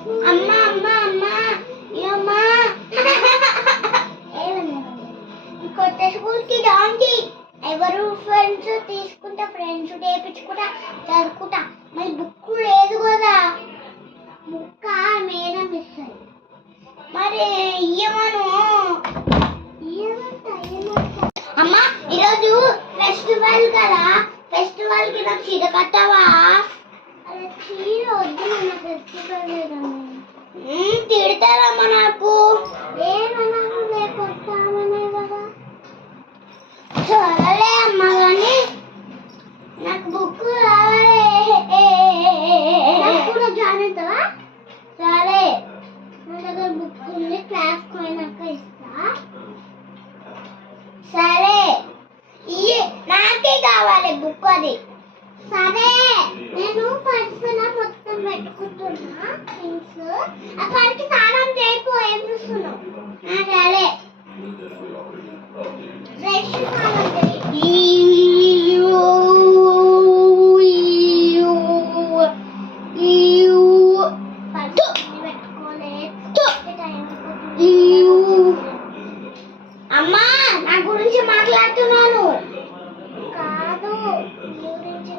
అమ్మా అమ్మా అమ్మా అమ్మా కొత్త స్కూల్కి జాయిన్ ఎవరు ఫ్రెండ్స్ తీసుకుంటా ఫ్రెండ్స్ చేయించుకుంటా చదువుకుంటా మరి బుక్ లేదు కదా బుక్ మేడం ఇస్తుంది మరి ఇయ్యమను అమ్మా ఈరోజు ఫెస్టివల్ కదా ఫెస్టివల్ కి నాకు చీర కట్టావా చీర వద్దు మన ఫెస్టివల్ తిడతారమ్మా నాకు ఏమన్నా లేకొస్తామనే కదా సరే అమ్మా కానీ నాకు బుక్ కావాలి కూడా జాయిన్ అవుతావా సరే నా దగ్గర బుక్ ఉంది క్లాస్ పోయినాక ఇస్తా సరే నాకే కావాలి బుక్ అది సరే నేను పర్సులో మొత్తం పెట్టుకుంటున్నా థింగ్స్ అక్కడికి స్నానం చేయకు ఏం చూస్తున్నావు సరే ఫ్రెష్ స్నానం అమ్మా నా గురించి మాట్లాడుతున్నాను కాదు గురించి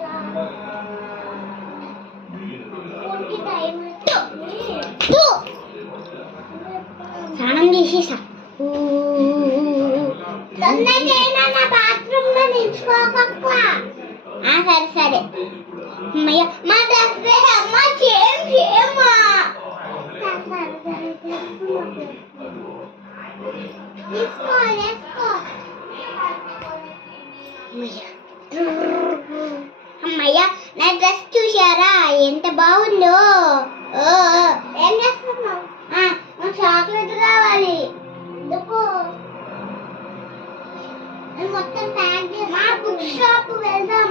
స్నానం చేసేసా తొందరగా నా బాత్రూమ్ లో నిల్చుకోక సరే సరే అమ్మయ్య మా డ్రెస్ అమ్మ చేయమ్మా అమ్మయ్య నా డ్రెస్ చూసారా ఎంత బాగుందో ఏం చేస్తున్నావు చాక్లెట్ కావాలి మొత్తం ప్యాక్ చేసి మా బుక్ షాప్ వెళ్దాం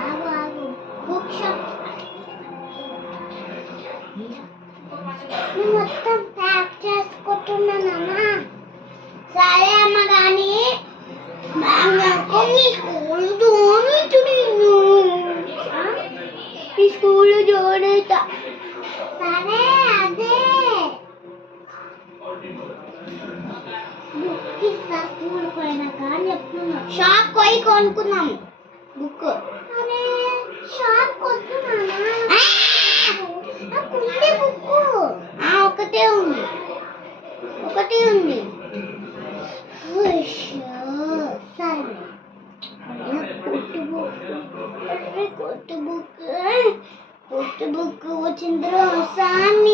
ఆగు ఆగు బుక్ షాప్ మొత్తం ప్యాక్ చేసుకుంటున్నానమ్మా సరే అమ్మ కానీ ఈ స్కూల్ జోడైతా సరే అదే బుక్ ఇస్తా స్కూల్ పోయినాక అని చెప్తున్నా షాప్ పోయి కొనుక్కున్నాం బుక్ అరే షాప్ కొనుక్కున్నానా నాకు ఉంది బుక్ ఒకటే ఉంది